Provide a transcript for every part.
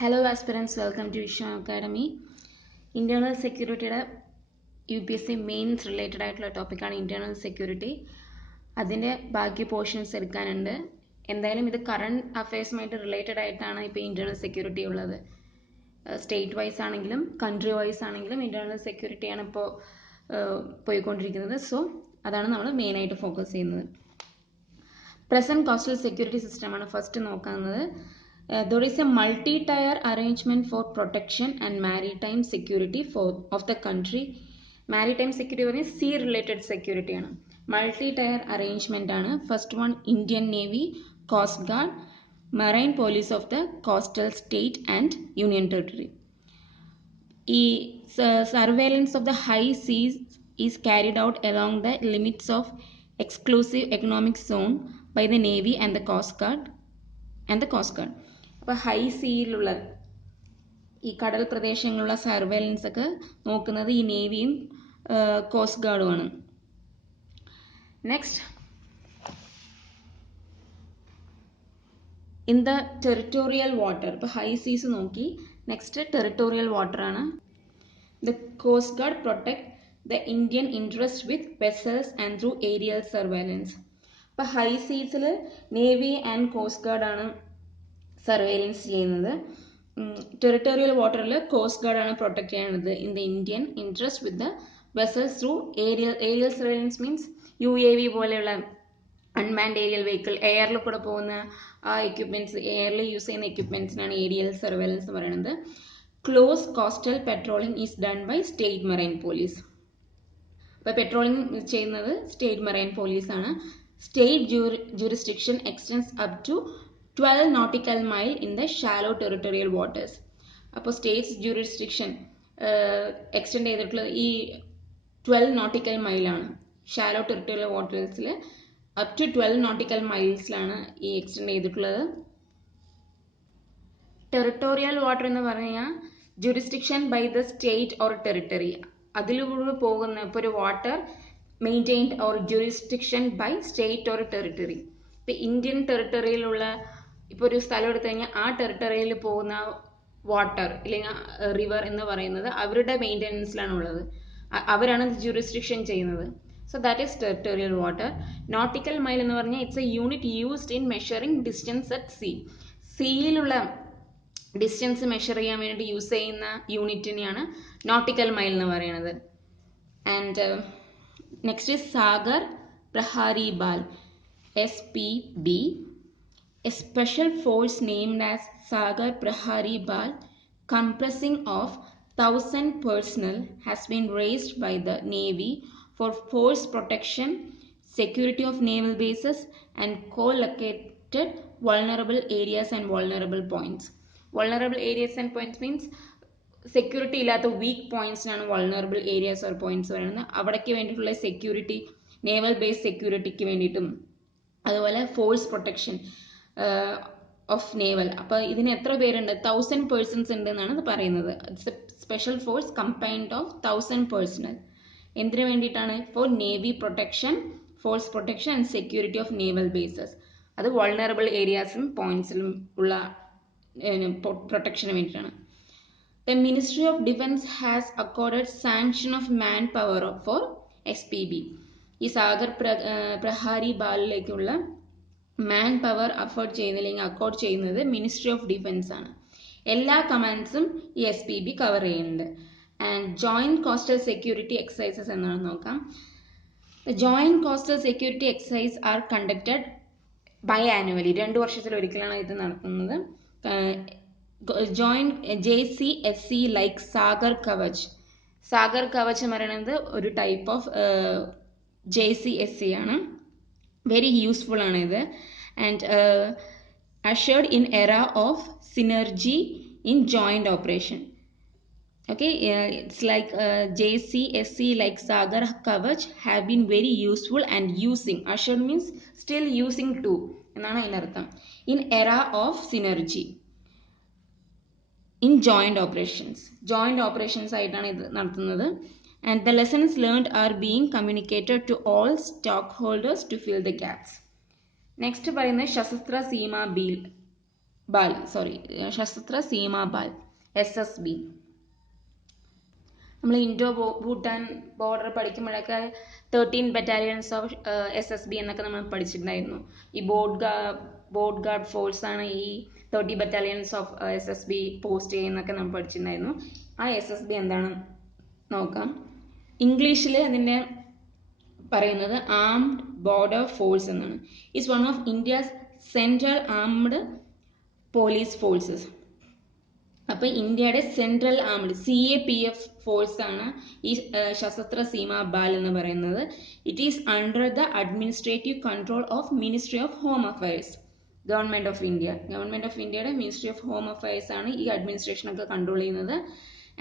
Hello aspirants, welcome to Vishnu Academy. Internal security UPSC mains related ആയിട്ടുള്ള ടോപ്പിക്കാണ് internal security. അതിൻ്റെ ബാക്കി portions എടുക്കാനുണ്ട്. എന്തായാലും ഇത് കറണ്ട് അഫയേഴ്സുമായിട്ട് റിലേറ്റഡ് ആയിട്ടാണ് ഇപ്പോൾ ഇന്റേണൽ സെക്യൂരിറ്റി ഉള്ളത്. സ്റ്റേറ്റ് വൈസ് ആണെങ്കിലും കൺട്രി വൈസ് ആണെങ്കിലും ഇന്റേണൽ സെക്യൂരിറ്റിയാണ് ഇപ്പോൾ പോയിക്കൊണ്ടിരിക്കുന്നത്. സോ അതാണ് നമ്മൾ മെയിനായിട്ട് ഫോക്കസ് ചെയ്യുന്നത്. പ്രസന്റ് കോസ്റ്റൽ സെക്യൂരിറ്റി സിസ്റ്റമാണ് ഫസ്റ്റ് നോക്കുന്നത്. There is a multi-tier arrangement for protection and maritime security of the country. Maritime security is sea related security ആണ്. Multi-tier arrangement ആണ്. First one Indian Navy, Coast Guard, Marine Police of the coastal state and Union Territory. Surveillance of the high seas is carried out along the limits of exclusive economic zone by the Navy and the Coast Guard. അപ്പോൾ high സീയിലുള്ള ഈ കടൽ പ്രദേശങ്ങളിലുള്ള surveillance ഒക്കെ നോക്കുന്നത് ഈ നേവിയും coast ഗാർഡുമാണ്. Next in the territorial water. ഇപ്പോൾ ഹൈ സീസ് നോക്കി. നെക്സ്റ്റ് ടെറിട്ടോറിയൽ വാട്ടർ ആണ്. The coast guard protect the Indian interest with vessels and through aerial surveillance. അപ്പോൾ ഹൈ സീസിൽ നേവി ആൻഡ് കോസ്റ്റ് ഗാർഡാണ് സർവൈലൻസ് ചെയ്യുന്നത്. ടെറിട്ടോറിയൽ വാട്ടറിൽ കോസ്റ്റ് ഗാർഡാണ് പ്രൊട്ടക്ട് ചെയ്യുന്നത് in the Indian interest with the vessels through aerial surveillance means UAV പോലെയുള്ള unmanned aerial vehicle, എയറിൽ കൂടെ പോകുന്ന ആ എക്യുപ്മെൻറ്റ്സ്, എയറിൽ യൂസ് ചെയ്യുന്ന എക്യുപ്മെൻറ്റ്സിനാണ് ഏരിയൽ സർവൈലൻസ് എന്ന് പറയുന്നത്. Close coastal patrolling is done by state marine police. അപ്പോൾ പെട്രോളിംഗ് ചെയ്യുന്നത് സ്റ്റേറ്റ് മറൈൻ പോലീസാണ്. State jurisdiction extends up to 12 nautical mile in the shallow territorial waters. അപ്പോൾ സ്റ്റേറ്റ്സ് ജൂറിസ്ഡിക്ഷൻ എക്സ്റ്റെൻഡ് ചെയ്തിട്ടുള്ളത് ഈ 12 nautical മൈലാണ്. ഷാലോ ടെറിട്ടോറിയൽ വാട്ടേഴ്സിൽ അപ് ടു 12 nautical മൈൽസിലാണ് ഈ എക്സ്റ്റെൻഡ് ചെയ്തിട്ടുള്ളത്. ടെറിട്ടോറിയൽ വാട്ടർ എന്ന് പറഞ്ഞു കഴിഞ്ഞാൽ jurisdiction by the state or territory. അതിലൂടെ പോകുന്ന ഇപ്പോൾ ഒരു water maintained or jurisdiction by state or territory. ഇപ്പോൾ ഇന്ത്യൻ ടെറിട്ടറിയിലുള്ള ഇപ്പോൾ ഒരു സ്ഥലം എടുത്തു കഴിഞ്ഞാൽ ആ ടെറിട്ടറിയിൽ പോകുന്ന വാട്ടർ അല്ലെങ്കിൽ റിവർ എന്ന് പറയുന്നത് അവരുടെ മെയിൻ്റെനൻസിലാണ് ഉള്ളത്. അവരാണ് ജൂറിസ്ഡിക്ഷൻ ചെയ്യുന്നത്. So that is territorial water. Nautical mile എന്ന് പറഞ്ഞാൽ it's a unit used in measuring distance at sea. സീയിലുള്ള ഡിസ്റ്റൻസ് മെഷർ ചെയ്യാൻ വേണ്ടി യൂസ് ചെയ്യുന്ന യൂണിറ്റിനെയാണ് നോട്ടിക്കൽ മൈൽ എന്ന് പറയുന്നത്. And next is Sagar Prahari Bal, SPB. A special force named as Sagar Prahari Bal, comprising of 1,000 personnel, has been raised by the Navy for force protection, security of naval bases, and co-located vulnerable areas and vulnerable points. Vulnerable areas and points means security ഇല്ലാത്ത weak പോയിന്റ്സിനാണ് vulnerable areas or points പറയുന്നത്. അവിടേക്ക് വേണ്ടിയിട്ടുള്ള security, naval base സെക്യൂരിറ്റിക്ക് വേണ്ടിയിട്ടും അതുപോലെ force protection of naval. അപ്പോൾ ഇതിന് എത്ര പേരുണ്ട്? 1000 persons ഉണ്ട് എന്നാണ് പറയുന്നത്. It's a special force combined of 1000 personnel. എന്തിനു വേണ്ടിയിട്ടാണ്? For navy protection, force protection and security of naval bases. അത് വൾണറബിൾ ഏരിയാസും പോയിന്റ്സിലും ഉള്ള പ്രൊട്ടക്ഷന് വേണ്ടിയിട്ടാണ്. The Ministry of Defence has accorded sanction of manpower for SPB. ഈ Sagar Prahari ബാലിലേക്കുള്ള man power afford ചെയ്യുന്ന അല്ലെങ്കിൽ അക്കോർഡ് ചെയ്യുന്നത് മിനിസ്ട്രി ഓഫ് ഡിഫൻസ് ആണ്. എല്ലാ കമാൻഡ്സും ഈ SPB കവർ ചെയ്യുന്നുണ്ട്. And joint coastal security exercises എന്നാണ് നോക്കാം. Joint coastal security exercise are conducted by annually. 2 വർഷത്തിൽ ഒരിക്കലാണ് ഇത് നടത്തുന്നത്. JCSC like Sagar Kavach. സാഗർ കവച് എന്ന് പറയുന്നത് ഒരു ടൈപ്പ് ഓഫ് JCSC ആണ്. വെരി യൂസ്ഫുൾ ആണ് ഇത്. And assured in era of synergy in joint operation. Okay, it's like JCSC like Sagar Kavach have been very useful and using. Assured means still using too എന്നാണ് അതിനർത്ഥം. In era of synergy in joint operations ആയിട്ടാണ് ഇത് നടത്തുന്നത്. And the lessons learned are being communicated to all stockholders to fill the gaps. Next പറയുന്നത് സശസ്ത്ര സീമാ ബിൽ. Bal, sorry, Sashastra Seema Bal, SSB. നമ്മൾ Indo Bhutan border പഠിക്കുമ്പോഴൊക്കെ 13 battalions of SSB എന്നൊക്കെ നമ്മൾ പഠിച്ചിട്ടുണ്ടായിരുന്നു. ഈ ബോർഡ് ഗാർഡ് ഫോഴ്സ് ആണ് ഈ 30 ബറ്റാലിയൻസ് ഓഫ് SSB പോസ്റ്റ് ചെയ്യുന്നൊക്കെ നമ്മൾ പഠിച്ചിട്ടുണ്ടായിരുന്നു. ആ SSB എന്താണ് നോക്കാം. ഇംഗ്ലീഷിൽ അതിൻ്റെ പറയുന്നത് ആംഡ് ബോർഡർ ഫോഴ്സ് എന്നാണ്. It's one of India's central armed police forces. അപ്പോൾ ഇന്ത്യയുടെ സെൻട്രൽ ആംഡ് CAPF ഫോഴ്സ് ആണ് ഈ സശസ്ത്ര സീമാ ബാൽ എന്ന് പറയുന്നത്. It is under the administrative control of ministry of home affairs, government of India. Government of ഇന്ത്യയുടെ ministry of home affairs ആണ് ഈ അഡ്മിനിസ്ട്രേഷനൊക്കെ കൺട്രോൾ ചെയ്യുന്നത്.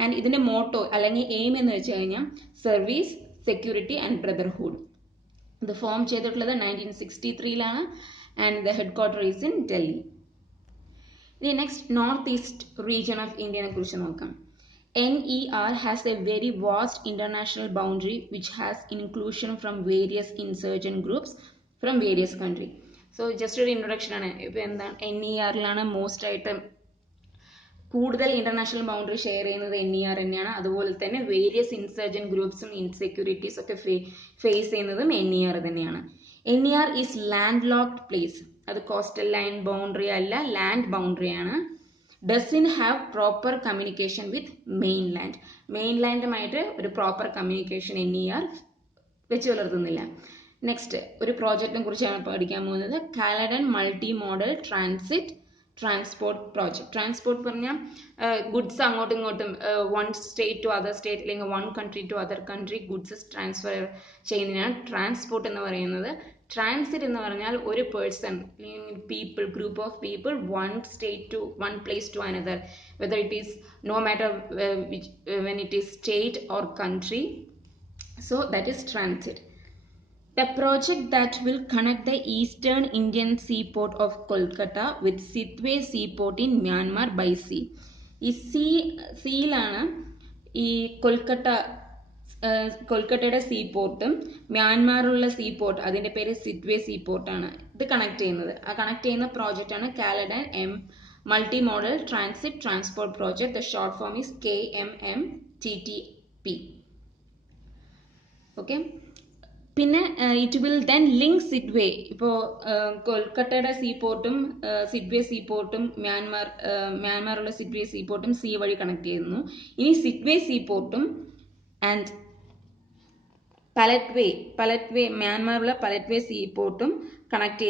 ആൻഡ് ഇതിന്റെ മോട്ടോ അല്ലെങ്കിൽ എയിം എന്ന് വെച്ച് കഴിഞ്ഞാൽ സർവീസ്, സെക്യൂരിറ്റി ആൻഡ് ബ്രദർഹുഡ്. ഇത് ഫോം ചെയ്തിട്ടുള്ളത് 1963 and the head quarter is in Delhi. ഇനി next north east region of ഇന്ത്യനെ കുറിച്ച് നോക്കാം. NER has a very vast international boundary which has inclusion from various insurgent groups from various countries. So just ഒരു introduction ആണ്. ഇപ്പോൾ എന്താണ് NER most ആയിട്ട് കൂടുതൽ ഇന്റർനാഷണൽ ബൗണ്ടറി ഷെയർ ചെയ്യുന്നത് NER തന്നെയാണ്. അതുപോലെ തന്നെ വേരിയസ് ഇൻസർജന്റ് ഗ്രൂപ്പ്സും ഇൻസെക്യൂരിറ്റീസ് ഒക്കെ ഫേസ് ചെയ്യുന്നതും NER തന്നെയാണ്. NER is land locked place. അത് കോസ്റ്റൽ ലൈൻ ബൗണ്ടറി അല്ല, ലാൻഡ് ബൗണ്ടറി ആണ്. doesn't have proper communication with mainland. മെയിൻലാൻഡുമായിട്ട് ഒരു പ്രോപ്പർ കമ്മ്യൂണിക്കേഷൻ NER വെച്ച് പുലർത്തുന്നില്ല. നെക്സ്റ്റ് ഒരു പ്രോജക്റ്റിനെ കുറിച്ചാണ് പഠിക്കാൻ പോകുന്നത്. Kaladan multi modal transport project. Transport പറഞ്ഞാൽ ഗുഡ്സ് അങ്ങോട്ടും ഇങ്ങോട്ടും one state to other state അല്ലെങ്കിൽ one country to other country goods transfer ചെയ്യുന്നതിനാണ് ട്രാൻസ്പോർട്ട് എന്ന് പറയുന്നത്. ട്രാൻസിറ്റ് എന്ന് പറഞ്ഞാൽ ഒരു person, people, group of people, one place to another, whether it is no matter when it is state or country, so that is transit. The project that will connect the eastern Indian seaport of Kolkata with Sidway seaport in Myanmar by sea. ഈ സീയിലാണ് ഈ കൊൽക്കട്ടയുടെ സീപോർട്ടും മ്യാൻമാറിലുള്ള seaport, അതിൻ്റെ പേര് സിദ്വേ സീപോർട്ടാണ്. ഇത് connect ചെയ്യുന്നത്. ആ connect ചെയ്യുന്ന പ്രോജക്റ്റാണ് Kaladan multi modal transport project. The short form is KMMTTP. Okay. പിന്നെ it will then link Sittwe. ഇപ്പോൾ കൊൽക്കട്ടയുടെ സീപോർട്ടും സിദ്വേ സീപോർട്ടും മ്യാൻമാറുള്ള സിദ്വേ സീപോർട്ടും സീ വഴി കണക്ട് ചെയ്യുന്നു. ഇനി സിദ്വേ സീപോർട്ടും ആൻഡ് പലറ്റ്വേ മ്യാൻമാറുള്ള പലറ്റ്വേ സീപോർട്ടും കണക്ട്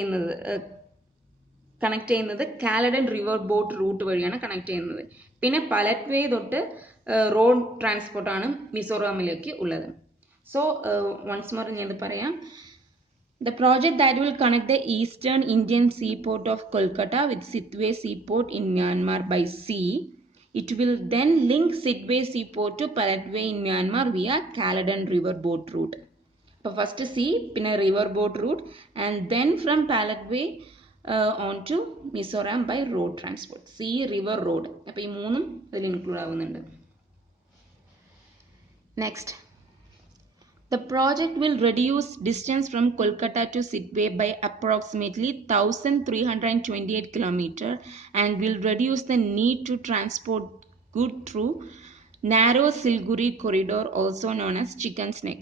ചെയ്യുന്നത് കാലഡൻ റിവർ ബോട്ട് റൂട്ട് വഴിയാണ് കണക്ട് ചെയ്യുന്നത്. പിന്നെ പലറ്റ്വേ തൊട്ട് റോഡ് ട്രാൻസ്പോർട്ടാണ് മിസോറാമിലേക്ക് ഉള്ളത്. So once more ഞാൻ പറയാം. The project that will connect the eastern Indian seaport of Kolkata with Sidway seaport in Myanmar by sea. It will then link Sidway seaport to Palatway in Myanmar via Caledon river boat route. So first sea, പിന്നെ river boat route, and then from Palatway on to Mizoram by road transport. Sea, river, road. അപ്പോൾ ഈ മൂന്നും അതിൽ include ആവുന്നുണ്ട്. Next. The project will reduce distance from Kolkata to Sidway by approximately 1,328 km and will reduce the need to transport goods through narrow Siliguri corridor, also known as Chicken's Neck.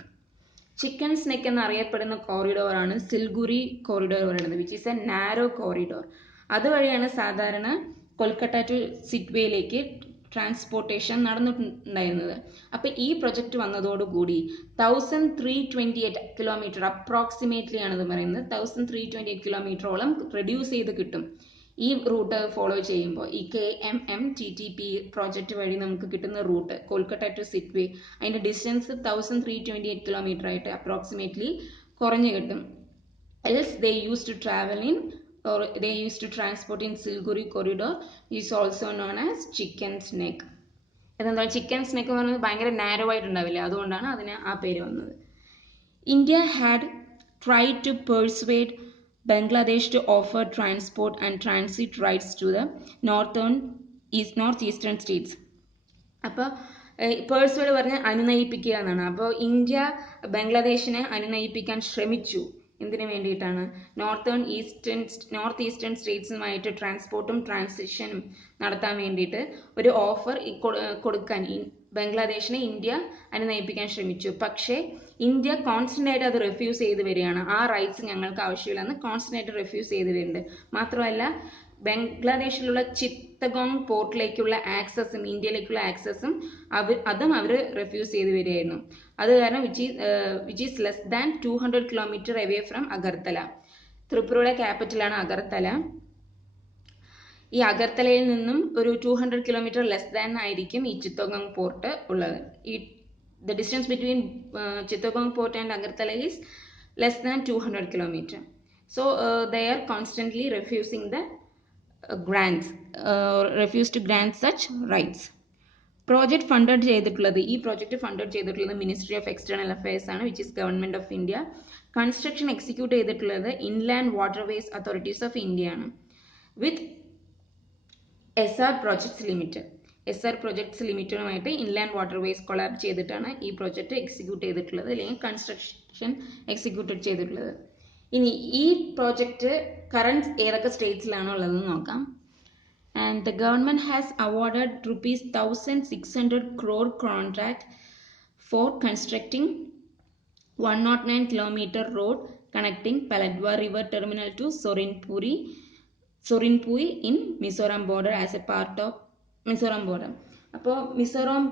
Chicken's Neck എന്നറിയപ്പെടുന്ന കോറിഡോറാണ് Siliguri corridor പറയുന്നത്, which is a narrow corridor. അതുവഴിയാണ് സാധാരണ Kolkata to സിഡ്വേയിലേക്ക് transportation നടന്നിട്ടുണ്ടായിരുന്നത്. അപ്പം ഈ project വന്നതോടുകൂടി 1,328 കിലോമീറ്റർ അപ്രോക്സിമേറ്റ്ലി ആണെന്ന് പറയുന്നത്, 1,328 കിലോമീറ്ററോളം റെഡ്യൂസ് ചെയ്ത് കിട്ടും ഈ റൂട്ട് ഫോളോ ചെയ്യുമ്പോൾ. ഈ KMMTTP പ്രോജക്റ്റ് വഴി നമുക്ക് കിട്ടുന്ന റൂട്ട് കൊൽക്കട്ട ടു സിഡ്വേ, അതിൻ്റെ ഡിസ്റ്റൻസ് 1,328 കിലോമീറ്റർ ആയിട്ട് അപ്രോക്സിമേറ്റ്ലി കുറഞ്ഞു കിട്ടും. Else they use to travel in or they used to transport in Siliguri corridor, is also known as Chicken's Neck. അതെന്താ ചിക്കൻസ് നെക്ക് എന്ന് പറയുന്നത് ഭയങ്കര നാരോ ആയിട്ടുണ്ടാവില്ല, അതുകൊണ്ടാണ് അതിന് ആ പേര് വന്നത്. India had tried to persuade Bangladesh to offer transport and transit rights to the north eastern states. അപ്പോൾ പേഴ്സ്വേഡ് പറഞ്ഞാൽ അനുനയിപ്പിക്കുക എന്നാണ്. അപ്പോൾ ഇന്ത്യ ബംഗ്ലാദേശിനെ അനുനയിപ്പിക്കാൻ ശ്രമിച്ചു എന്തിനു വേണ്ടിയിട്ടാണ്? നോർത്ത് ഈസ്റ്റേൺ സ്റ്റേറ്റ്സുമായിട്ട് ട്രാൻസ്പോർട്ടും ട്രാൻസിഷനും നടത്താൻ വേണ്ടിയിട്ട് ഒരു ഓഫർ കൊടുക്കാൻ ബംഗ്ലാദേശിനെ ഇന്ത്യ അനുനയിപ്പിക്കാൻ ശ്രമിച്ചു. പക്ഷേ ഇന്ത്യ കോൺസ്റ്റന്റ് ആയിട്ട് അത് റിഫ്യൂസ് ചെയ്ത് വരികയാണ്. ആ റൈറ്റ്സ് ഞങ്ങൾക്ക് ആവശ്യമില്ലെന്ന് കോൺസ്റ്റന്റ് ആയിട്ട് റിഫ്യൂസ് ചെയ്ത് വരുന്നുണ്ട്. മാത്രമല്ല ബംഗ്ലാദേശിലുള്ള ചിത്തഗോങ് പോർട്ടിലേക്കുള്ള ആക്സസും ഇന്ത്യയിലേക്കുള്ള ആക്സസും അതും അവർ റിഫ്യൂസ് ചെയ്ത് വരികയായിരുന്നു. അത് കാരണം which is less than 200 kilometre away from Agartala. ത്രിപുരയുടെ ക്യാപിറ്റലാണ് അഗർത്തല. ഈ അഗർത്തലയിൽ നിന്നും ഒരു 200 കിലോമീറ്റർ ലെസ് ദാൻ ആയിരിക്കും ഈ ചിത്തഗോങ് പോർട്ട് ഉള്ളത്. The distance between Chittagong port and Agartala is less than 200 kilometers. So they are constantly refusing the refuse to grant such rights. Project funded ചെയ്തിട്ടുള്ളത്, ഈ പ്രോജക്റ്റ് ഫണ്ടഡ് ചെയ്തിട്ടുള്ളത് മിനിസ്ട്രി ഓഫ് എക്സ്റ്റേണൽ അഫയേഴ്സ് ആണ്, which is government of India. Construction execute ചെയ്തിട്ടുള്ളത് inland waterways authorities of India ആണ്, with SR Projects Limited. SR Projects ലിമിറ്റഡുമായിട്ട് inland waterways collab ചെയ്തിട്ടാണ് ഈ project execute ചെയ്തിട്ടുള്ളത്, അല്ലെങ്കിൽ കൺസ്ട്രക്ഷൻ എക്സിക്യൂട്ട് ചെയ്തിട്ടുള്ളത്. ഇനി ഈ പ്രോജക്റ്റ് കറന്റ് ഏതൊക്കെ സ്റ്റേറ്റ്സിലാണോ ഉള്ളതെന്ന് നോക്കാം. And the government has awarded rupees 1,600 crore contract for constructing 109 kilometer road connecting Paladwa River Terminal to Sorinpuri in Mizoram border as a part of Mizoram border. അപ്പോൾ മിസോറാം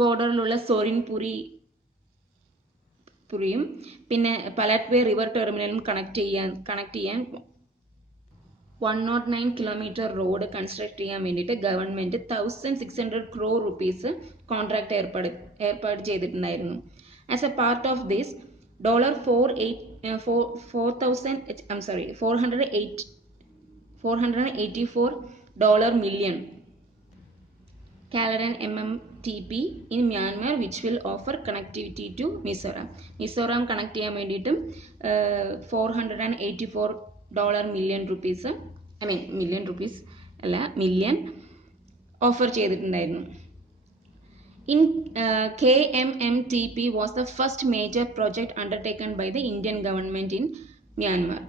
ബോർഡറിലുള്ള സോറിൻപുരിയും പിന്നെ പലാറ്റ്വേ river ടെർമിനലും connect ചെയ്യാൻ 109 kilometre road construct ചെയ്യാൻ വേണ്ടിയിട്ട് government 1,600 crore rupees contract ഏർപ്പാട് ചെയ്തിട്ടുണ്ടായിരുന്നു. As A part of this $484 million Caladan MMTP in Myanmar, which will offer connectivity to Mizoram. Mizoram connect ചെയ്യാൻ വേണ്ടിയിട്ടും $484 million ഓഫർ ചെയ്തിട്ടുണ്ടായിരുന്നു. KMMTP was the first major project undertaken by the Indian government in Myanmar.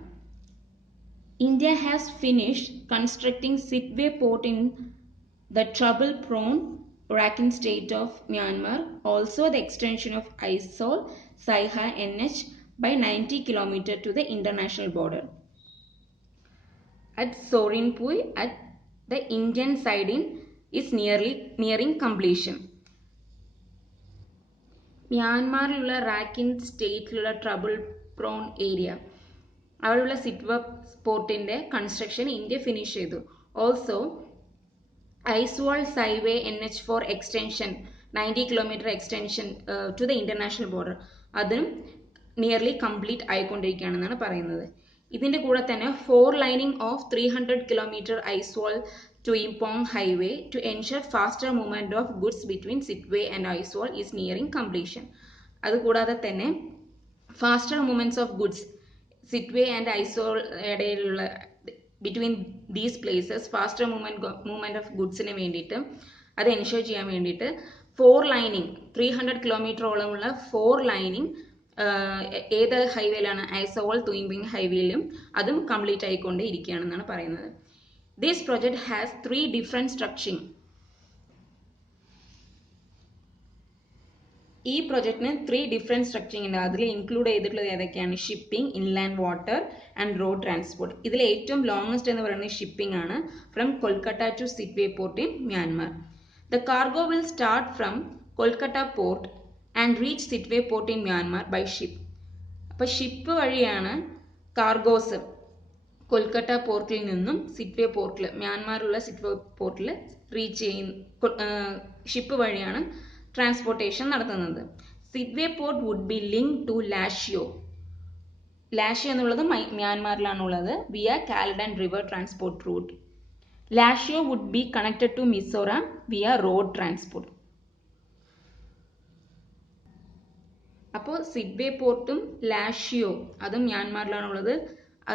India has finished constructing Sittwe port in the trouble-prone Rakhine state of Myanmar, also the extension of Aizawl-Saiha NH by 90 km to the international border. At Sorinpuri, at the Indian side is nearing completion. മ്യാൻമാറിലുള്ള Rakhine സ്റ്റേറ്റിലുള്ള trouble prone area, അവിടെയുള്ള Sittwe പോർട്ടിന്റെ construction India finish ചെയ്തു. Also Aizawl Saiha NH4 extension 90 kilometre extension to the international border, അതും nearly complete ആയിക്കൊണ്ടിരിക്കുകയാണെന്നാണ് പറയുന്നത്. ഇതിന്റെ കൂടെ തന്നെ 4 laning of 300 kilometre Aizawl to Impong highway to ensure faster movement of goods between Sittwe and Aizawl is nearing completion. അതുകൂടാതെ തന്നെ faster movements of goods Sittwe and Aizawl ഇടയിലുള്ള between these places faster movement of goodsന് വേണ്ടിയിട്ട് അത് ensure ചെയ്യാൻ വേണ്ടിയിട്ട് 4 lining 300 കിലോമീറ്ററോളമുള്ള 4 lining ഏത് ഹൈവേയിലാണ്? Aizawl to ഇംപിങ് ഹൈവേയിലും അതും complete ആയിക്കൊണ്ടേ ഇരിക്കുകയാണെന്നാണ് പറയുന്നത്. This project has 3 different structuring. ഈ പ്രൊജക്റ്റിന് 3 ഡിഫറെന്റ് സ്ട്രക്ചറിംഗ് ഉണ്ട്. അതിൽ ഇൻക്ലൂഡ് ചെയ്തിട്ടുള്ളത് ഏതൊക്കെയാണ്? Shipping, inland water and road transport. ഇതിൽ ഏറ്റവും ലോങ്സ്റ്റ് എന്ന് പറയുന്നത് ഷിപ്പിംഗ് ആണ്, from Kolkata to Sittwe port in Myanmar. The cargo will start from Kolkata port and reach Sittwe port in Myanmar by ship. അപ്പോൾ ഷിപ്പ് വഴിയാണ് കാർഗോസ് കൊൽക്കത്ത പോർട്ടിൽ നിന്നും സിറ്റ്വേ പോർട്ടിൽ, മ്യാൻമാറിലുള്ള സിറ്റ്വേ പോർട്ടിൽ റീച്ച് ചെയ്യുന്ന ഷിപ്പ് വഴിയാണ് ട്രാൻസ്പോർട്ടേഷൻ നടത്തുന്നത്. Sittwe port would be link to Lashio. Lashio എന്നുള്ളത് മ്യാൻമാറിലാണുള്ളത്, via Kaladan river transport route. Lashio would be connected to Mizoram via road transport. അപ്പോൾ സിറ്റ്വേ പോർട്ടും ലാഷ്യോ അതും മ്യാൻമാറിലാണുള്ളത്. ആ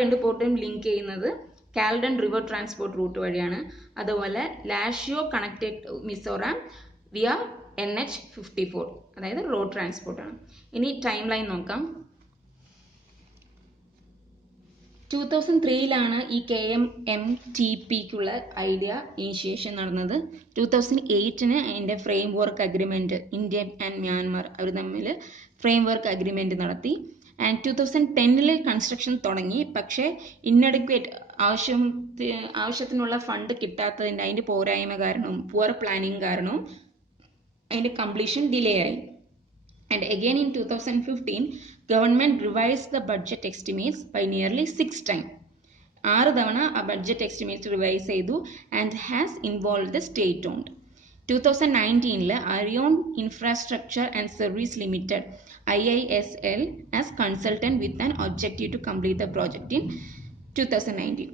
2 പോർട്ടും ലിങ്ക് ചെയ്യുന്നത് കാലഡൻ റിവർ ട്രാൻസ്പോർട്ട് റൂട്ട് വഴിയാണ്. അതുപോലെ ലാഷ്യോ കണക്റ്റഡ് മിസോറാം via NH54. അതായത് റോഡ് ട്രാൻസ്പോർട്ടാണ്. ഇനി ടൈം ലൈൻ നോക്കാം. 2003 ഈ KMMTPക്കുള്ള ഐഡിയ ഇനിഷ്യേഷൻ നടന്നത്. 2008 അതിൻ്റെ framework agreement India and Myanmar അവർ തമ്മിൽ ഫ്രെയിം വർക്ക് അഗ്രിമെൻറ്റ് നടത്തി. ആൻഡ് 2010 കൺസ്ട്രക്ഷൻ തുടങ്ങി. പക്ഷേ ഇന്നഡക്വേറ്റ് ആവശ്യത്തിനുള്ള ഫണ്ട് കിട്ടാത്തതിൻ്റെ അതിൻ്റെ പോരായ്മ കാരണവും പുവർ പ്ലാനിങ് കാരണവും അതിൻ്റെ കംപ്ലീഷൻ ഡിലേ ആയി. And again in 2015, government revised the budget estimates by nearly 6 times. 6 തവണ ആ ബഡ്ജറ്റ് എസ്റ്റിമേറ്റ്സ് റിവൈസ് ചെയ്തു and has involve the state owned. 2019 Arion Infrastructure and Service Limited IISL as consultant with an objective to complete the project in 2019.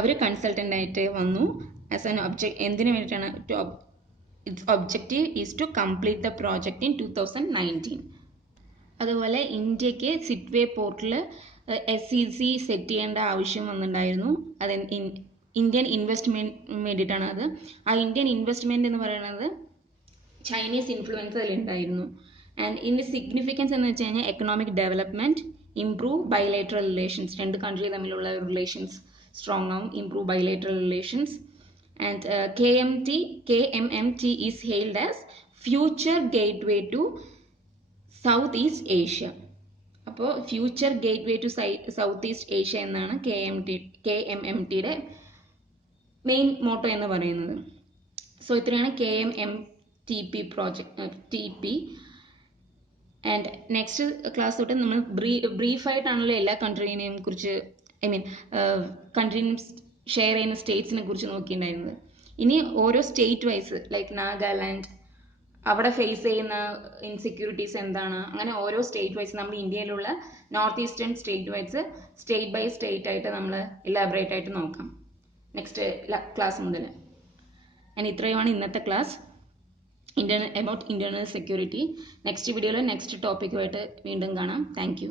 അവർ consultant ആയിട്ട് വന്നു as an എന്തിനു വേണ്ടിയിട്ടാണ്? Its objective is to complete the project in 2019. അതുപോലെ ഇന്ത്യക്ക് സിറ്റ്വേ പോർട്ടിൽ SEZ set ചെയ്യേണ്ട ആവശ്യം വന്നിട്ടുണ്ടായിരുന്നു. അത് ഇന്ത്യൻ ഇൻവെസ്റ്റ്മെൻറ്റ് വേണ്ടിയിട്ടാണ്. ആ ഇന്ത്യൻ ഇൻവെസ്റ്റ്മെൻറ്റ് എന്ന് പറയുന്നത് ചൈനീസ് ഇൻഫ്ലുവൻസ് അതിലുണ്ടായിരുന്നു. ആൻഡ് ഇതിൻ്റെ സിഗ്നിഫിക്കൻസ് എന്ന് വെച്ച് കഴിഞ്ഞാൽ economic development, improve bilateral relations, രണ്ട് കൺട്രി തമ്മിലുള്ള റിലേഷൻസ് സ്ട്രോങ് ആവും, improve bilateral relations. And KMMT is hailed as future gateway to Southeast Asia. അപ്പോൾ future gateway to South East Asia എന്നാണ് KMMTയുടെ മെയിൻ മോട്ടോ എന്ന് പറയുന്നത്. സോ ഇത്രയാണ് KMMTP project TP. And next class തൊട്ട് നമ്മൾ ബ്രീഫായിട്ടാണല്ലോ എല്ലാ കൺട്രീനെയും കുറിച്ച് കൺട്രീനും ഷെയർ ചെയ്യുന്ന സ്റ്റേറ്റ്സിനെ കുറിച്ച് നോക്കിയിട്ടുണ്ടായിരുന്നത്. ഇനി ഓരോ സ്റ്റേറ്റ് വൈസ് ലൈക്ക് നാഗാലാൻഡ് അവിടെ ഫേസ് ചെയ്യുന്ന ഇൻസെക്യൂരിറ്റീസ് എന്താണ്, അങ്ങനെ ഓരോ സ്റ്റേറ്റ് വൈസ് നമ്മൾ ഇന്ത്യയിലുള്ള north eastern state wise state by state ആയിട്ട് നമ്മൾ ഇലാബറേറ്റ് ആയിട്ട് നോക്കാം നെക്സ്റ്റ് ക്ലാസ് മുതൽ. ആൻഡ് ഇത്രയുമാണ് ഇന്നത്തെ class about internal security. Next വീഡിയോയിൽ നെക്സ്റ്റ് ടോപ്പിക്കുമായിട്ട് വീണ്ടും കാണാം. Thank you.